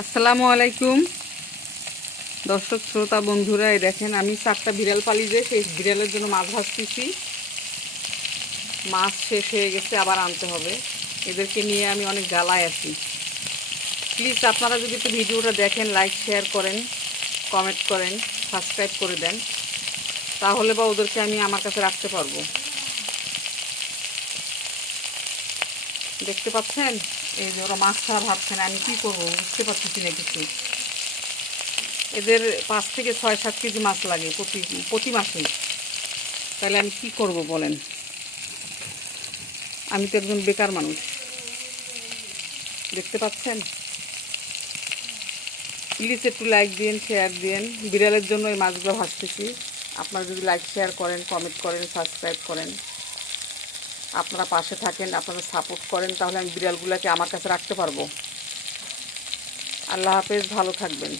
আসসালামু আলাইকুম দর্শক শ্রোতা বন্ধুরা, এই দেখেন আমি 4টা বিড়াল পালি যে সেই বিড়ালের জন্য মাছ ভাজতেছি। মাছ শেষ হয়ে গেছে, আবার আনতে হবে। এদেরকে নিয়ে আমি অনেক জ্বালায় আছি। প্লিজ আপনারা যদি একটু ভিডিওটা দেখেন, লাইক শেয়ার করেন, কমেন্ট করেন, সাবস্ক্রাইব করে দেন, তাহলে বা ওদেরকে আমি আমার কাছে রাখতে পারবো। দেখতে পাচ্ছেন এই যে ওরা মাছ ছাড়া ভাবছে না, আমি কী করবো বুঝতে পারতেছি না কিছু। এদের 5 থেকে 6-7 কেজি মাছ লাগে প্রতি মাসে। তাহলে আমি কি করব বলেন? আমি তো একজন বেকার মানুষ। দেখতে পাচ্ছেন? প্লিজ একটু লাইক দিন, শেয়ার দিন। বিড়ালের জন্য এই মাছগুলো ভাসতেছি। আপনারা যদি লাইক শেয়ার করেন, কমেন্ট করেন, সাবস্ক্রাইব করেন, আপনারা পাশে থাকেন, আপনারা সাপোর্ট করেন, তাহলে আমি বিড়ালগুলোকে আমার কাছে রাখতে পারবো। আল্লাহ হাফেজ, ভালো থাকবেন।